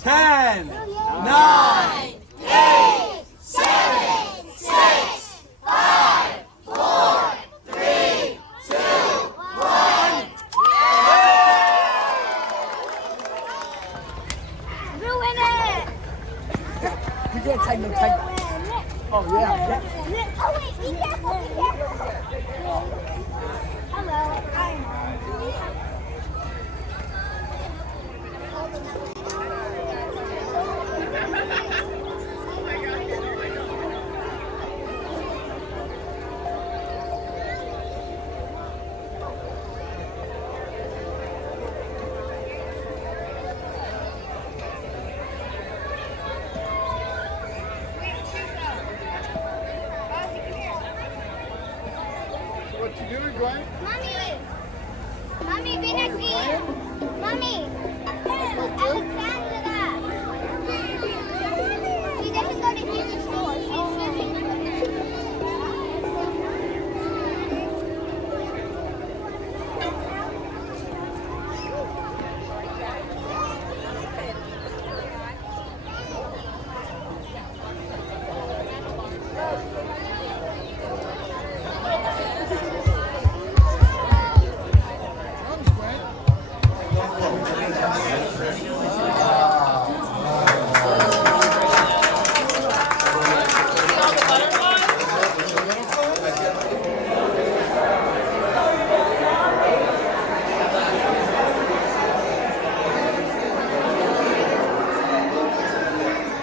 10, 9, 8, 7, 6, 5, 4, 3, 2, 1. Ruin it! You can't take no take. Oh, yeah. Oh, wait, be careful, be careful. Hello, I'm What you doing, Glenn? Mommy, be next to you. Mommy, Alexandra. She doesn't go to human school. She's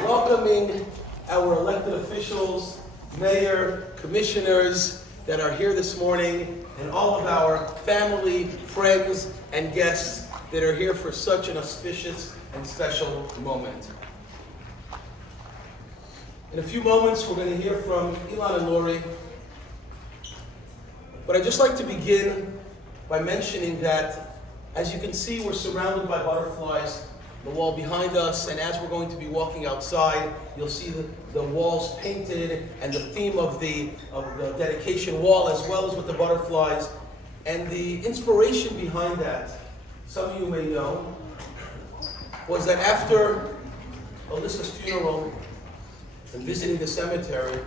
welcoming our elected officials, mayor, commissioners that are here this morning, and all of our family, friends, and guests that are here for such an auspicious and special moment. In a few moments, we're going to hear from Elon and Lori, but I'd just like to begin by mentioning that, as you can see, we're surrounded by butterflies, the wall behind us, and as we're going to be walking outside, you'll see the walls painted and the theme of the dedication wall, as well as with the butterflies. And the inspiration behind that, some of you may know, was that after Alyssa's funeral and visiting the cemetery,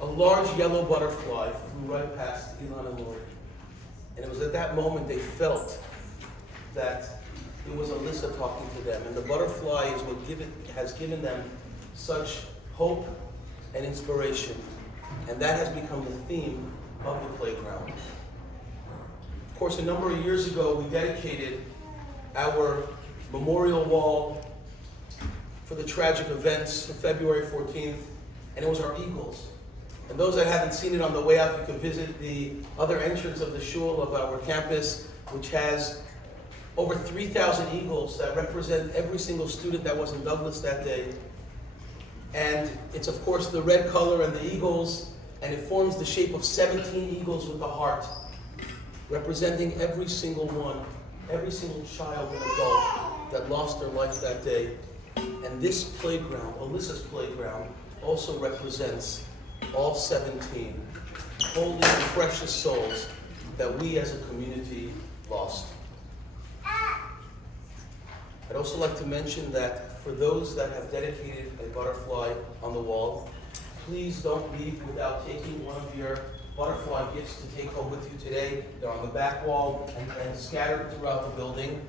a large yellow butterfly flew right past Elon and Lori. And it was at that moment they felt that it was Alyssa talking to them, and the butterfly is what has given them such hope and inspiration, and that has become the theme of the playground. Of course, a number of years ago, we dedicated our memorial wall for the tragic events of February 14th, and it was our eagles. And those that haven't seen it, on the way out, you can visit the other entrance of the shul of our campus, which has over 3,000 eagles that represent every single student that was in Douglas that day. And it's, of course, the red color and the eagles, and it forms the shape of 17 eagles with a heart, representing every single one, every single child and adult that lost their life that day. And this playground, Alyssa's playground, also represents all 17 holy and precious souls that we as a community lost. I'd also like to mention that for those that have dedicated a butterfly on the wall, please don't leave without taking one of your butterfly gifts to take home with you today. They're on the back wall and scattered throughout the building.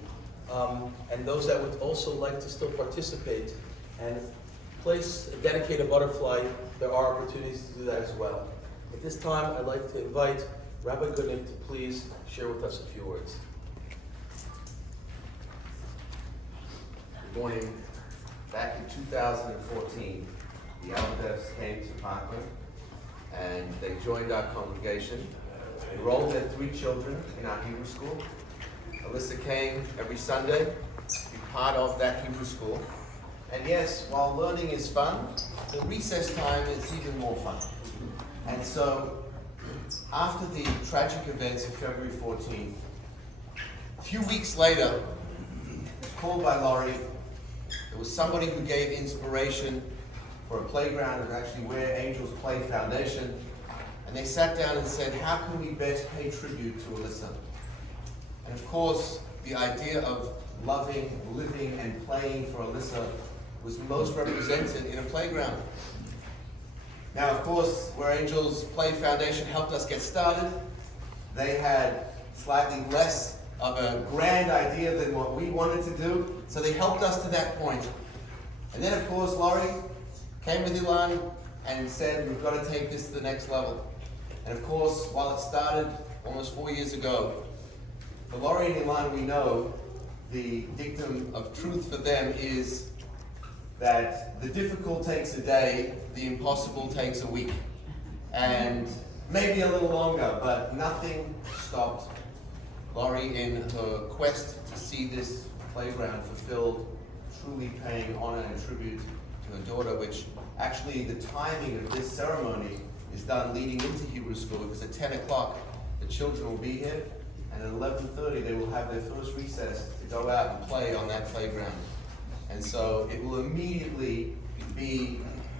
And those that would also like to still participate and dedicate a butterfly, there are opportunities to do that as well. At this time, I'd like to invite Rabbi Goodnick to please share with us a few words. Good morning. Back in 2014, the Alphabets came to Parkland and they joined our congregation, enrolled their 3 children in our Hebrew school. Alyssa came every Sunday to be part of that Hebrew school. And yes, while learning is fun, the recess time is even more fun. And so, after the tragic events of February 14th, a few weeks later, called by Laurie, there was somebody who gave inspiration for a playground and actually where Angels Play Foundation. And they sat down and said, how can we best pay tribute to Alyssa? And of course, the idea of loving, living, and playing for Alyssa was most represented in a playground. Now, of course, where Angels Play Foundation helped us get started, they had slightly less of a grand idea than what we wanted to do, so they helped us to that point. And then, of course, Laurie came with Ilan and said, we've got to take this to the next level. And of course, while it started almost 4 years ago, for Laurie and Ilan, we know the dictum of truth for them is that the difficult takes a day, the impossible takes a week. And maybe a little longer, but nothing stopped Laurie in her quest to see this playground fulfilled, truly paying honor and tribute to her daughter, which actually the timing of this ceremony is done leading into Hebrew school, because at 10 o'clock the children will be here, and at 11:30 they will have their first recess to go out and play on that playground. And so it will immediately be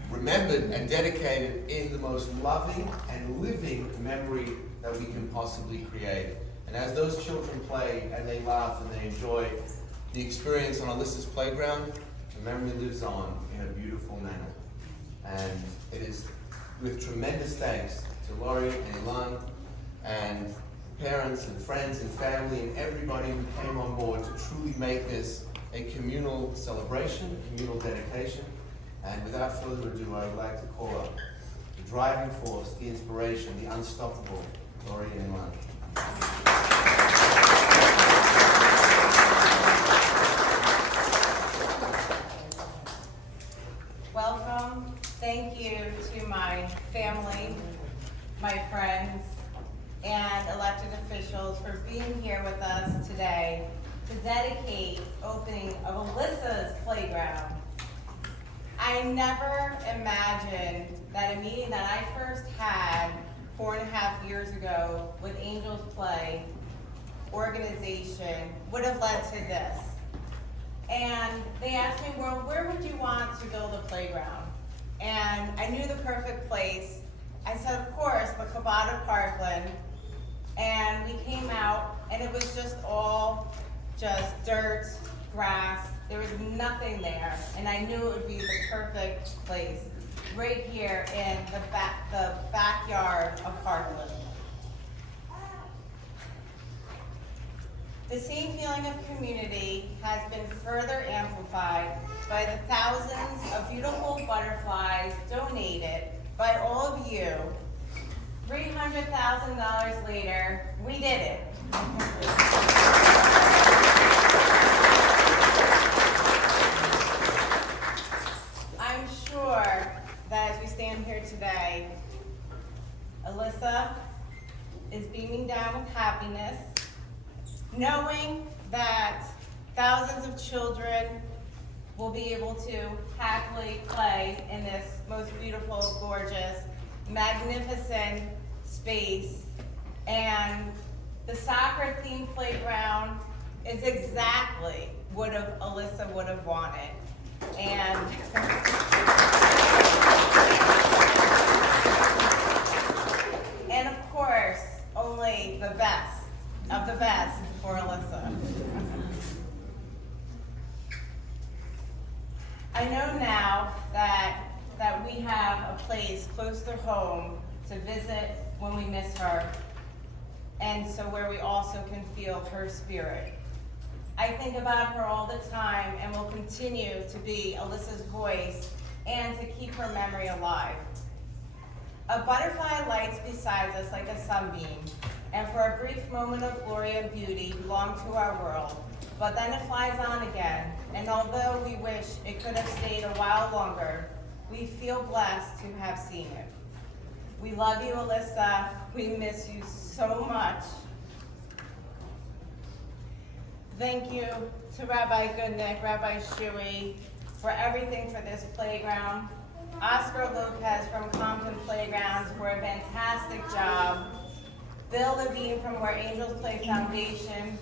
remembered and dedicated in the most loving and living memory that we can possibly create. And as those children play and they laugh and they enjoy the experience on Alyssa's playground, the memory lives on in a beautiful manner. And it is with tremendous thanks to Laurie and Ilan and parents and friends and family and everybody who came on board to truly make this a communal celebration, a communal dedication. And without further ado, I would like to call up the driving force, the inspiration, the unstoppable Laurie and Ilan. Welcome. Thank you to my family, my friends, and elected officials for being here with us today to dedicate opening of Alyssa's playground. I never imagined that a meeting that I first had 4.5 years ago with Angels Play organization would have led to this. And they asked me, well, where would you want to build a playground? And I knew the perfect place. I said, of course, the Chabad of Parkland. And we came out, and it was just dirt, grass. There was nothing there, and I knew it would be the perfect place, right here in the backyard of Parkland. The same feeling of community has been further amplified by the thousands of beautiful butterflies donated by all of you. $300,000 later, we did it. I'm sure that as we stand here today, Alyssa is beaming down with happiness, knowing that thousands of children will be able to happily play in this most beautiful, gorgeous, magnificent space. And the soccer-themed playground is exactly what Alyssa would have wanted. And and of course, only the best of the best for Alyssa. I know now that we have a place close to home to visit when we miss her, and so where we also can feel her spirit. I think about her all the time and will continue to be Alyssa's voice and to keep her memory alive. A butterfly lights beside us like a sunbeam, and for a brief moment of glory and beauty belong to our world, but then it flies on again, and although we wish it could have stayed a while longer, we feel blessed to have seen it. We love you, Alyssa. We miss you so much. Thank you to Rabbi Goodnick, Rabbi Shuey, for everything for this playground. Oscar Lopez from Compton Playgrounds for a fantastic job. Bill Levine from Where Angels Play Foundation.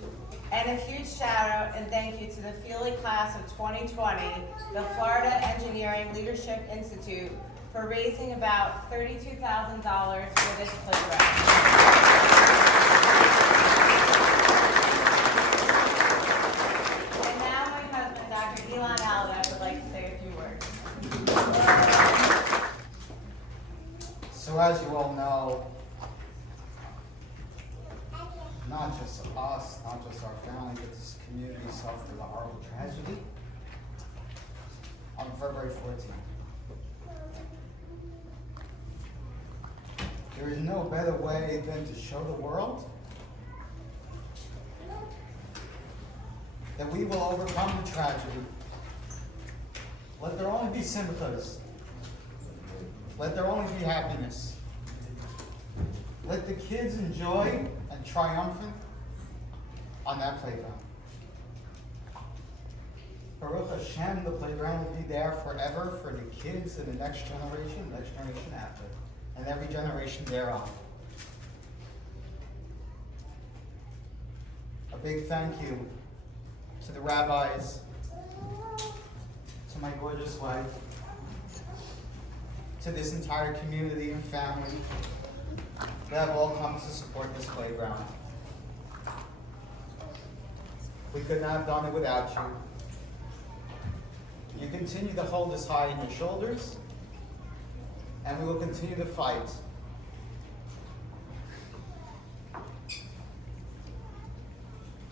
And a huge shout out and thank you to the Feely class of 2020, the Florida Engineering Leadership Institute, for raising about $32,000 for this playground. So as you all know, not just us, not just our family, but this community suffered a horrible tragedy on February 14th. There is no better way than to show the world that we will overcome the tragedy. Let there only be sympathies. Let there only be happiness. Let the kids enjoy and triumphant on that playground. Baruch Hashem, the playground will be there forever for the kids and the next generation after, and every generation thereon. A big thank you to the rabbis, to my gorgeous wife, to this entire community and family that have all come to support this playground. We could not have done it without you. You continue to hold us high in your shoulders, and we will continue to fight.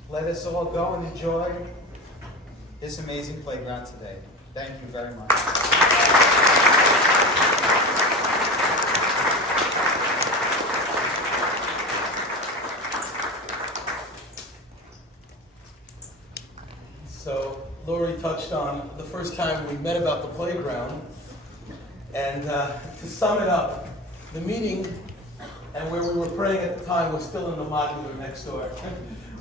Let us all go and enjoy this amazing playground today. Thank you very much. So Lori touched on the first time we met about the playground, and to sum it up, the meeting and where we were praying at the time was still in the modular next door.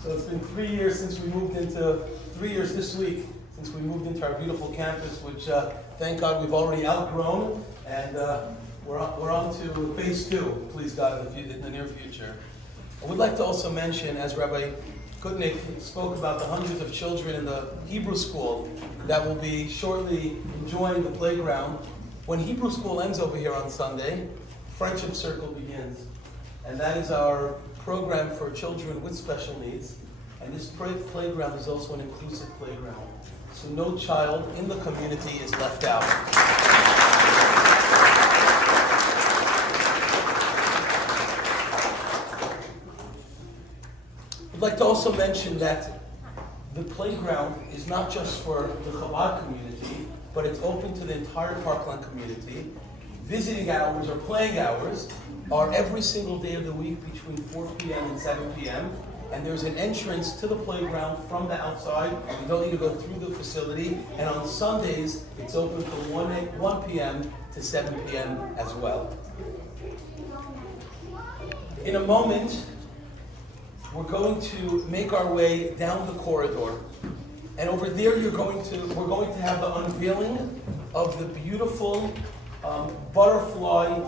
So it's been 3 years since we moved into, 3 years this week since we moved into our beautiful campus, which thank God we've already outgrown, and we're on to phase 2, please God, in the near future. I would like to also mention, as Rabbi Kutnik spoke about the hundreds of children in the Hebrew school that will be shortly enjoying the playground. When Hebrew school ends over here on Sunday, Friendship Circle begins. And that is our program for children with special needs. And this playground is also an inclusive playground. So no child in the community is left out. I'd like to also mention that the playground is not just for the Chabad community, but it's open to the entire Parkland community. Visiting hours or playing hours are every single day of the week between 4 p.m. and 7 p.m. And there's an entrance to the playground from the outside. You don't need to go through the facility. And on Sundays, it's open from 1 p.m. to 7 p.m. as well. In a moment, we're going to make our way down the corridor. And over there, we're going to have the unveiling of the beautiful butterfly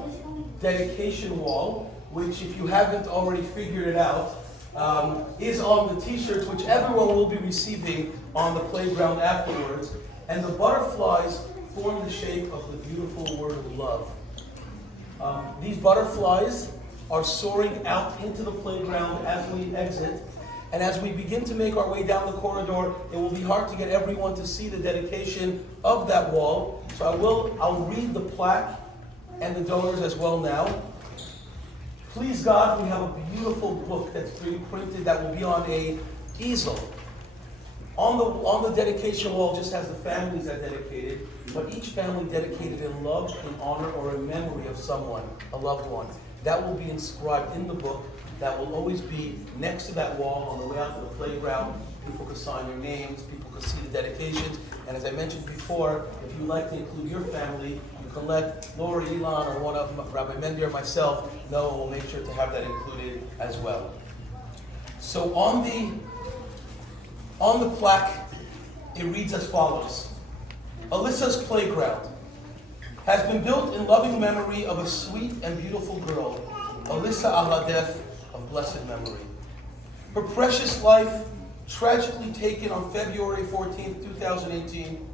dedication wall, which, if you haven't already figured it out, is on the t-shirts, which everyone will be receiving on the playground afterwards. And the butterflies form the shape of the beautiful word of love. These butterflies are soaring out into the playground as we exit. And as we begin to make our way down the corridor, it will be hard to get everyone to see the dedication of that wall. So I'll read the plaque and the donors as well now. Please God, we have a beautiful book that's being printed that will be on a easel. On the dedication wall just has the families that dedicated, but each family dedicated in love, in honor, or in memory of someone, a loved one. That will be inscribed in the book. That will always be next to that wall on the way out to the playground. People can sign their names, people can see the dedications. And as I mentioned before, if you'd like to include your family, you can let Laura, Elon, or one of them, Rabbi Mendy or myself, know, and we'll make sure to have that included as well. So on the plaque, it reads as follows. Alyssa's playground has been built in loving memory of a sweet and beautiful girl, Alyssa Ahadef, of blessed memory. Her precious life, tragically taken on February 14th, 2018,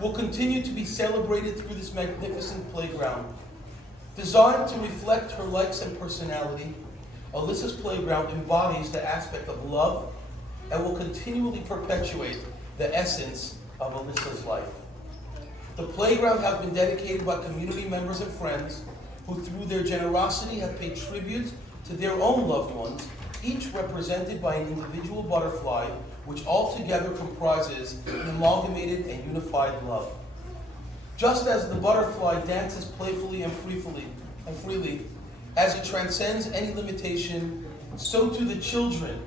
will continue to be celebrated through this magnificent playground. Designed to reflect her likes and personality, Alyssa's playground embodies the aspect of love and will continually perpetuate the essence of Alyssa's life. The playground has been dedicated by community members and friends who through their generosity have paid tribute to their own loved ones, each represented by an individual butterfly, which altogether comprises an amalgamated and unified love. Just as the butterfly dances playfully and freely, as it transcends any limitation, so too the children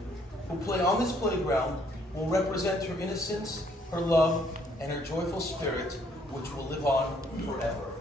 who play on this playground will represent her innocence, her love, and her joyful spirit, which will live on forever.